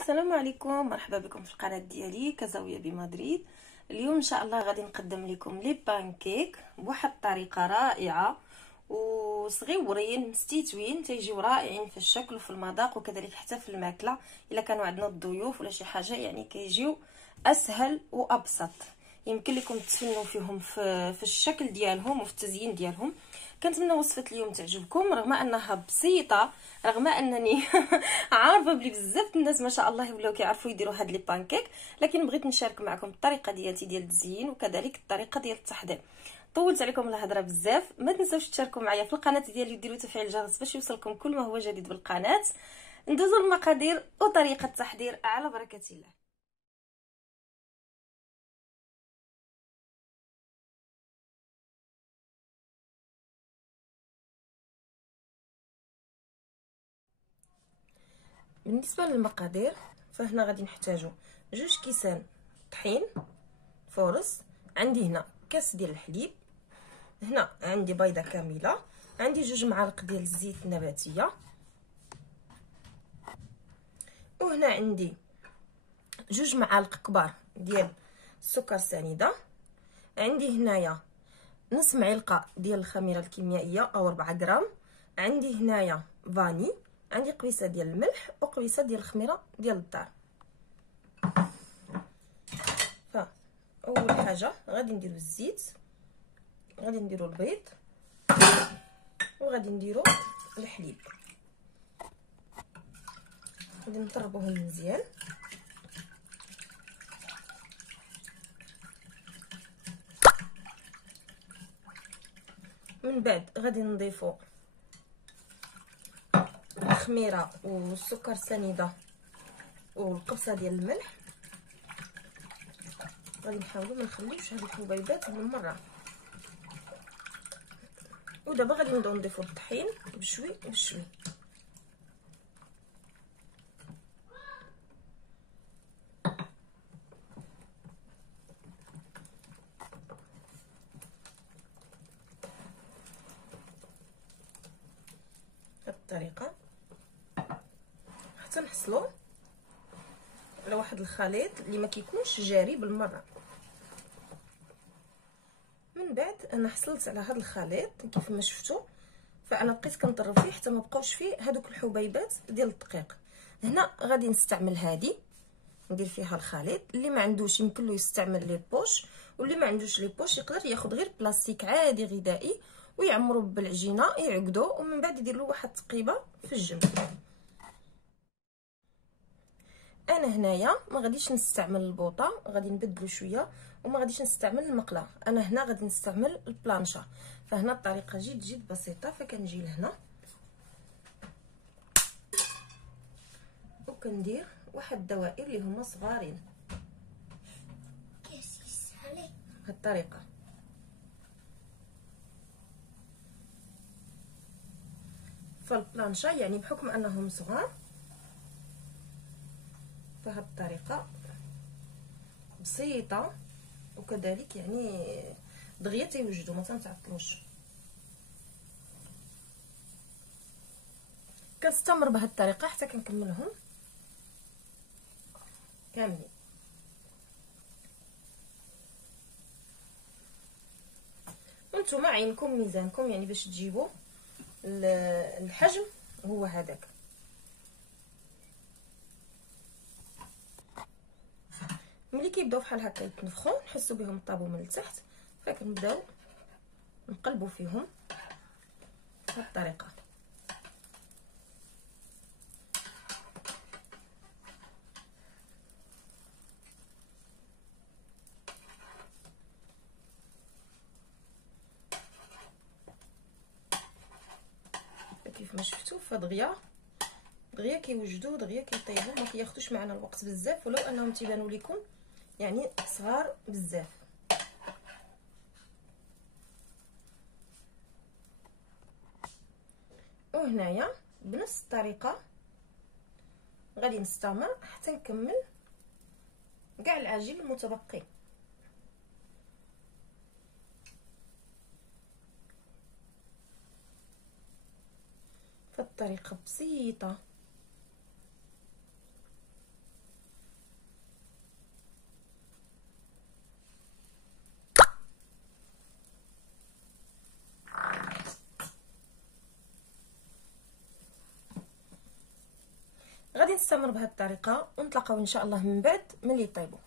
السلام عليكم، مرحبا بكم في القناه ديالي كزاويه بمدريد. اليوم ان شاء الله غادي نقدم لكم لي بانكيك بواحد الطريقه رائعه وصغيورين مستويين، تيجيو رائعين في الشكل وفي المذاق وكذلك حتى في الماكله. الا كانوا عندنا الضيوف ولا شي حاجه كيجيو اسهل وابسط. يمكن لكم تفنوا فيهم في الشكل ديالهم وفي التزيين ديالهم. كنتمنى وصفه اليوم تعجبكم رغم انها بسيطه، رغم انني عارفه بلي بزاف الناس ما شاء الله ولاو كيعرفوا يديروا هاد لي بانكيك، لكن بغيت نشارك معكم الطريقه ديالتي ديال التزيين وكذلك الطريقه ديال التحضير. طولت عليكم الهضره بزاف، ما تنساوش تشاركوا معايا في القناه ديالي وديروا تفعيل الجرس باش يوصلكم كل ما هو جديد بالقناه. ندوزو المقادير وطريقه التحضير على بركه الله. بالنسبه للمقادير فهنا غادي نحتاجو 2 كيسان طحين فورس، عندي هنا كاس ديال الحليب، هنا عندي بيضه كامله، عندي 2 معالق ديال الزيت النباتيه، وهنا عندي 2 معالق كبار ديال السكر سنيده، عندي هنايا نص معلقه ديال الخميره الكيميائيه او 4 غرام، عندي هنايا فاني، عندي قبيصه ديال الملح وقبيصه ديال الخميره ديال الدار. فاول حاجه غادي نديرو الزيت، غادي نديرو البيض، وغادي نديرو الحليب، غادي نطربوهم مزيان. من بعد غادي نضيفو الخميره والسكر سنيده والقبصه ديال الملح. غادي نحاولوا ما نخليوش هاد الحبيبات بالمره. ودابا غادي نبداو نضيفو الطحين بشوي بشوي. بهاد الطريقه حتى نحصلوا على واحد الخليط اللي ما كيكونش جاري بالمره. من بعد انا حصلت على هذا الخليط كيف ما شفتوا، فانا بقيت كنضرب فيه حتى ما بقاوش فيه هذوك الحبيبات ديال الدقيق. هنا غادي نستعمل هذه ندير فيها الخليط. اللي ما عندوش يمكن له يستعمل لي بوش، واللي ما عندوش لي بوش يقدر ياخذ غير بلاستيك عادي غذائي ويعمرو بالعجينه يعقدو، ومن بعد يدير له واحد تقيبه في الجنب. انا هنايا ما غاديش نستعمل البوطه، غادي نبدلو شويه، وما غاديش نستعمل المقله. انا هنا غادي نستعمل البلانشا. فهنا الطريقه جد بسيطه. فكنجي لهنا وكندير واحد الدوائر اللي هما صغارين بهذه الطريقه. فالبلانشا بحكم انهم صغار فهاد الطريقه بسيطه، وكذلك دغيا تيوجدوا ما تنتعطلوش. كنستمر بهاد الطريقه حتى كنكملهم كاملين. وانتم عينكم ميزانكم باش تجيبوا الحجم هو هذاك. ملي كيبداو بحال هكا يتنفخوا نحسوا بهم طابوا من التحت، فكنبداو نقلبوا فيهم بهذه الطريقه. كيف ما شفتوا فدغيا كيوجدوا دغيا كيطيبوا، ما كياخذوش معنا الوقت بزاف ولو انهم تيبانوا لكم صغار بزاف. وهنايا بنفس الطريقه غادي نستمر حتى نكمل كاع العجين المتبقي. فالطريقه بسيطه غنستمر بهذه الطريقه ونتلاقاو ان شاء الله من بعد ملي يطيبوا.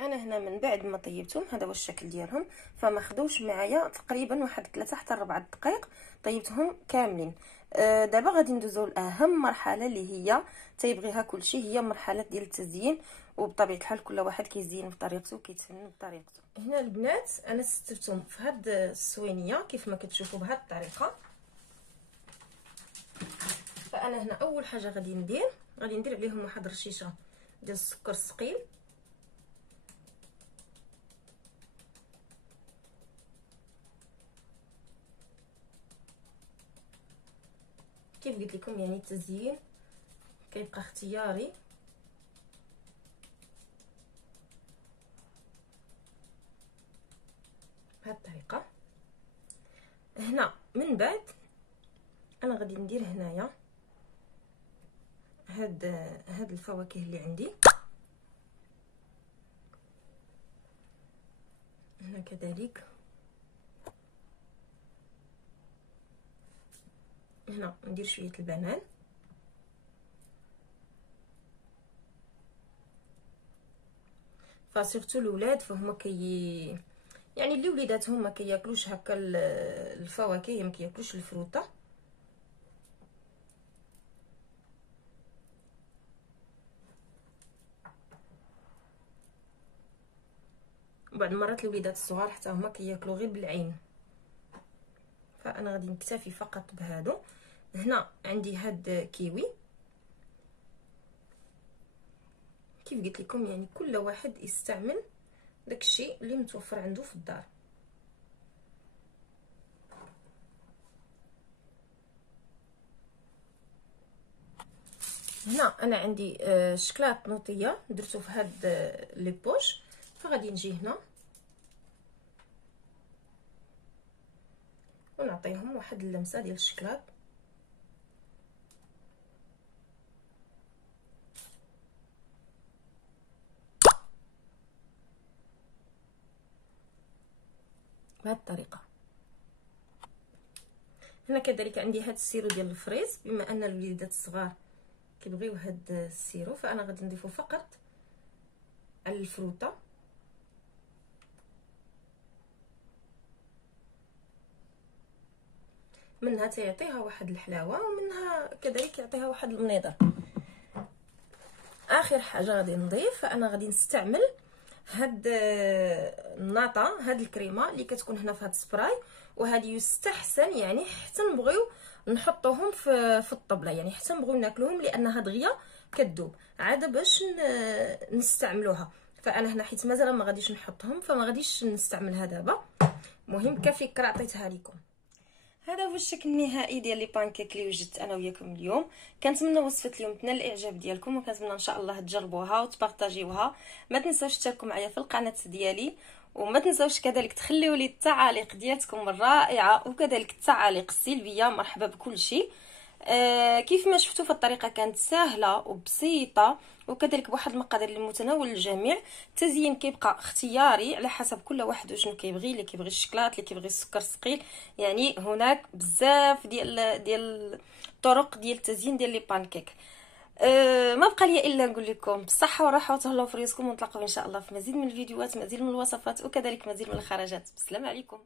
انا هنا من بعد ما طيبتهم هذا هو الشكل ديالهم، فما خدوش معايا تقريبا واحد 3 حتى 4 دقائق، طيبتهم كاملين. دابا غادي ندوزو لاهم مرحله اللي هي تيبغيها كلشي، هي مرحله ديال التزيين، وبطبيعه الحال كل واحد كيزين بطريقته وكيتفنن بطريقته. هنا البنات انا ستفتهم في هاد الصوينيه كيف ما كتشوفوا بهاد الطريقه. فانا هنا اول حاجه غادي ندير عليهم واحد رشيشه ديال السكر الثقيل، كيف قلت لكم يعني التزيين كيبقى اختياري. بهذه الطريقه. هنا من بعد انا غادي ندير هنايا هاد الفواكه اللي عندي، هنا كذلك هنا ندير شويه البنان، فصيرتو الاولاد فهما يعني اللي وليداتهم ما كياكلوش هكا الفواكه، ما كياكلوش الفروته. بعض المرات الوليدات الصغار حتى هما كياكلوا غير بالعين، فانا غادي نكتفي فقط بهادو. هنا عندي هاد كيوي، كيف قلت لكم يعني كل واحد يستعمل داكشي اللي متوفر عنده في الدار. هنا انا عندي شكلاط نوطيه درتو في هاد لي بوش، فغادي نجي هنا ونعطيهم واحد اللمسه ديال الشكلاط. بهذه الطريقه. هنا كذلك عندي هاد السيرو ديال الفريز، بما ان الوليدات الصغار كيبغيو هاد السيرو فانا غادي نضيفو فقط على الفروته. منها تيعطيها واحد الحلاوه ومنها كذلك يعطيها واحد المنظر. اخر حاجه غادي نضيف، فانا غادي نستعمل هاد الناطه، هاد الكريمه اللي كتكون هنا في هاد السبراي، وهذه يستحسن يعني حتى نبغيو نحطوهم في الطبله، يعني حتى نبغيو ناكلوهم لانها دغيا كتذوب عاد باش نستعملوها. فانا هنا حيت مازال ما غاديش نحطهم فما غاديش نستعملها دابا، المهم كفكره عطيتها لكم. هذا هو الشكل النهائي ديال لي بانكيك اللي وجدت انا وياكم اليوم. كنتمنى وصفه اليوم تنال الاعجاب ديالكم، وكنتمنى ان شاء الله تجربوها وتبارطاجيوها. ما تنساوش تشاركوا معايا في القناه ديالي، وما تنساوش كذلك تخليوا لي التعاليق ديالكم الرائعه وكذلك التعاليق السلبيه، مرحبا بكل شيء. كيف ما شفتوا فالطريقه كانت سهله وبسيطه وكذلك بواحد المقادير المتناول الجميع. التزيين كيبقى اختياري على حسب كل واحد وشنو كيبغي، اللي كيبغي الشكلاط، اللي كيبغي السكر الثقيل، يعني هناك بزاف ديال الطرق ديال التزيين ديال لي بانكيك. ما بقى لي الا نقول لكم بالصحه والراحه وتهلاو في رزقكم، ونتلاقاو ان شاء الله في مزيد من الفيديوهات، مزيد من الوصفات وكذلك مزيد من الخرجات. بسلام عليكم.